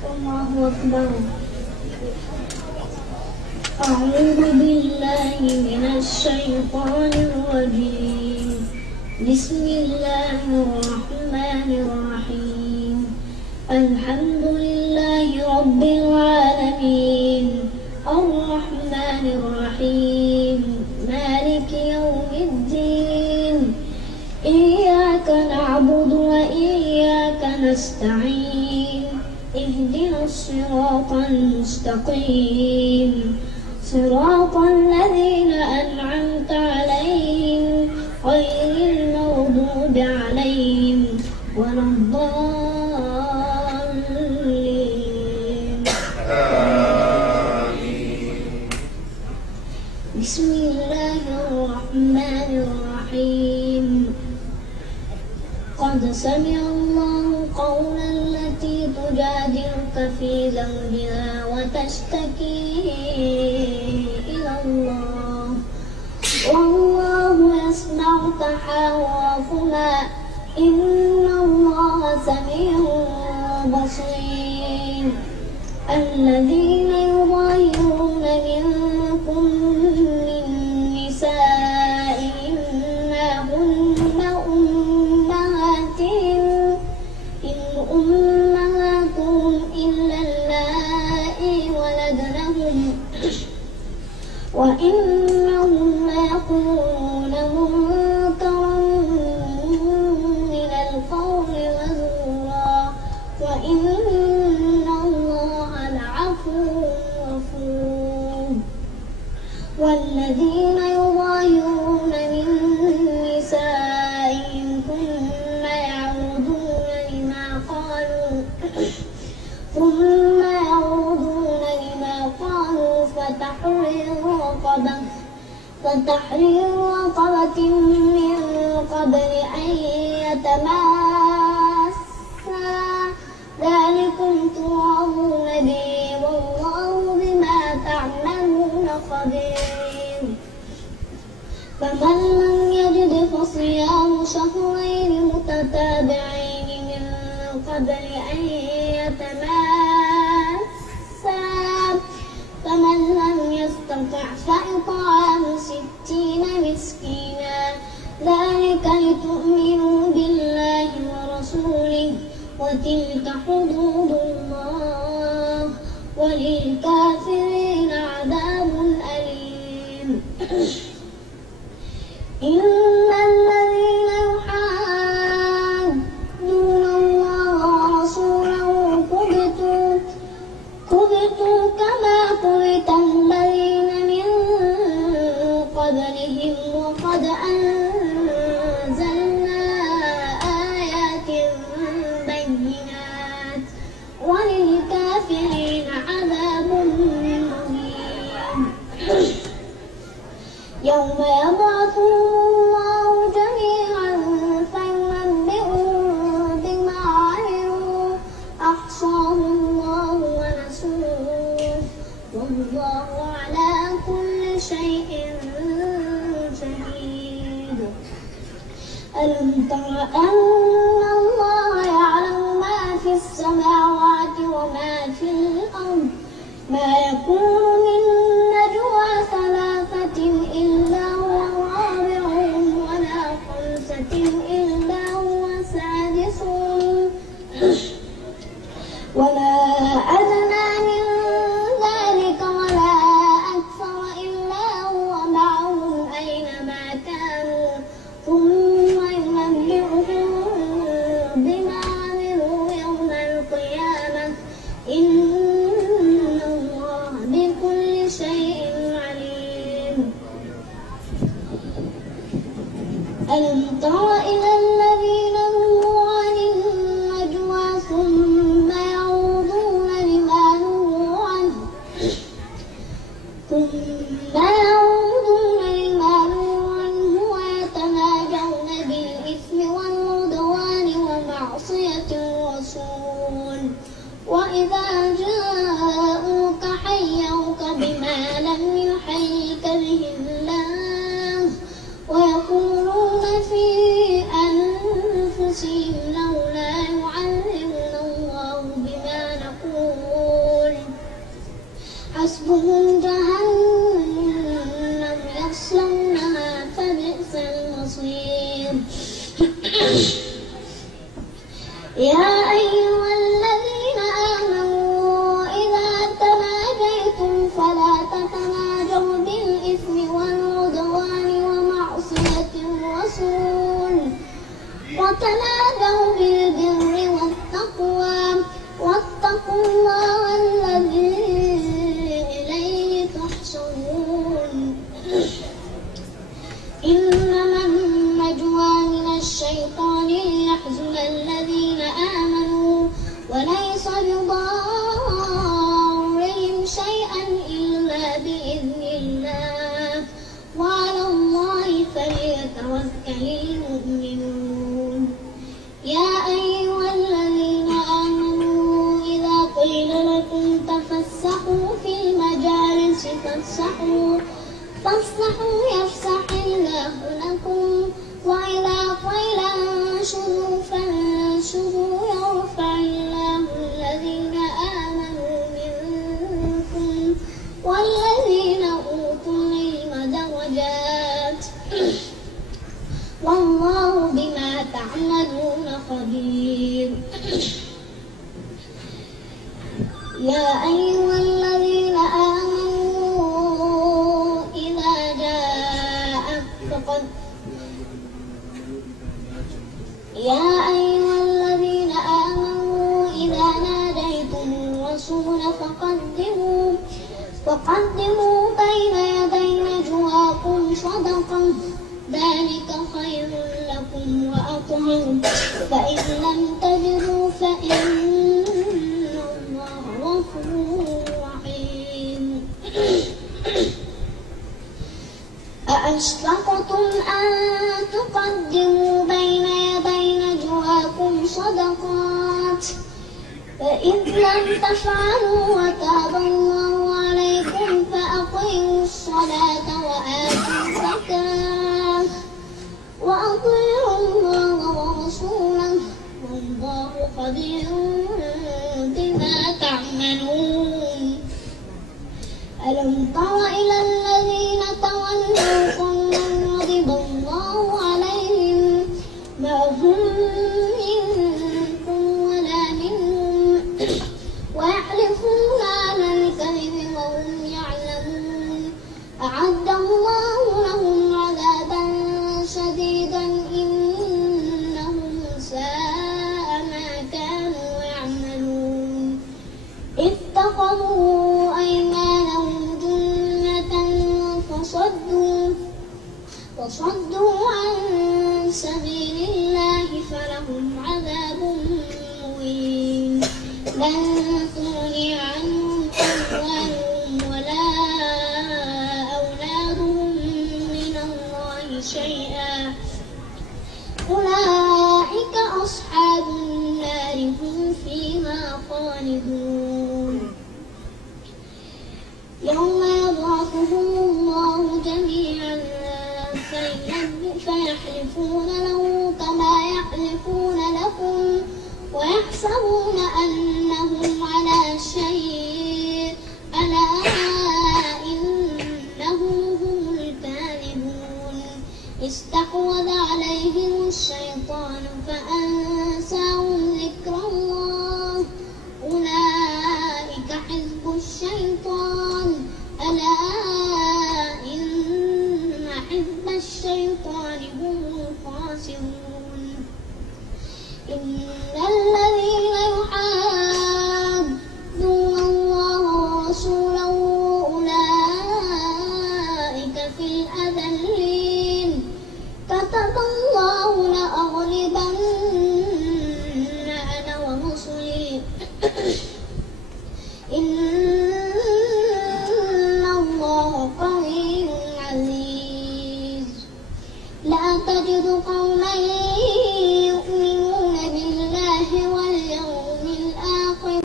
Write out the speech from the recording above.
الله أكبر. أعوذ بالله من الشيطان الرجيم. بسم الله الرحمن الرحيم. الحمد لله رب العالمين الرحمن الرحيم مالك يوم الدين. إياك نعبد وإياك نستعين. اهدنا الصراط المستقيم صراط الذين أنعمت عليهم غير المغضوب عليهم ولا الضالين. بسم الله الرحمن الرحيم. قد سمع الله قولا التي تجادلك في زوجها وتشتكي إلى الله والله يسمع تحاوركما إن الله سميع بصير. الذين يظاهرون منكم من نسائهم ما هن أمهاتهم إلا اللائي ولدنهم وإنهم ليقولون منكرا من القول وزورا وإن الله لعفو غفور. والذين يظاهرون من نسائهم ثم يعودون لما قالوا فتحرير رقبة من قبل أن يتماسا ذلكم توعظون به والله بما تعملون خبير. فمن لم يجد فصيام شهرين متتابعين من قبل أن يتماسا فمن لم يستطع فإطعام 60 مسكينا ذلك لتؤمنوا بالله ورسوله وتلك حدود الله وللكافرين عذاب أليم. إن الذين يحادون الله ورسوله كبتوا كما كبت الذين من قبلهم وقد أنزلنا آيات بينات وللكافرين عذاب مهين. يوم يبعثهم الله جميعا فينبئهم بما عملوا أحصاه الله ونسوه والله على كل شيء شهيد. ألم تر أن الله يعلم ما في السماوات وما في الأرض ما يكون من نجوى ثلاثة إلا هو رابعهم ولا خمسة إلا هو سادسهم ولا أدنى من ذلك ولا أكثر إلا هو معهم أينما كانوا ثم ينبئهم بما عملوا يوم القيامة إن الله بكل شيء عليم. ألم تر إلى الذين نهوا عن النجوى ثم يعودون لما وحسبهم جهنم يصلونها فبئس المصير. يا أيها الذين آمنوا إذا تناجيتم فلا تتناجوا بالإثم والعدوان ومعصية الرسول وتنادوا بالبر والتقوى واتقوا الله الذي إليه تحشرون. إنما النجوى من الشيطان ليحزن الذين آمنوا وليس بضارهم شيئا إلا بإذن الله وعلى الله فليتوكل المؤمنون. يا أيها الذين آمنوا إذا قيل لكم تفسحوا في المجالس فافسحوا يفسح الله لكم وإذا قيل انشروا فانشروا يرفع الله الذين آمنوا منكم والذين أوتوا العلم درجات والله بما تعملون خبير. يا أيها الذين آمنوا إذا ناديتم الرسول فقدموا بين يدي نجواكم صدقة ذلك خير لكم وأطهر فإن لم تجدوا فإن الله غفور رحيم. أأشفقتم أن تقدموا بين يدي نجواكم صدقات فإذ لم تفعلوا وتاب الله عليكم فأقيموا الصلاة وآتوا الزكاة وأطيعوا الله ورسوله والله خبير بما تعملون. ألم تر إلى الذين تولوا قوما غضب الله عليهم ما هم منكم ولا منهم ويحلفون على الكذب وهم يعلمون أعد الله لهم عذابا شديدا إنهم ساء ما كانوا يعملون. اتخذوا أيمانهم جنة فصدوا عن سبيل الله فلهم عذاب مهين. لن تغني عنهم أموالهم ولا أولادهم من الله شيئا أولئك أصحاب النار هم فيها خالدون. يوم يبعثهم الله جميعا فيحلفون له كما يحلفون لكم ويحسبون أنهم على شيء ألا إنهم هم الكاذبون. استحوذ عليهم الشيطان فأنساهم ذكر الله أولئك حزب الشيطان ألا إن حزب الشيطان هم الخاسرون. إن الذين يحادون الله ورسوله أولئك في الأذلين كتب الله لأغلبن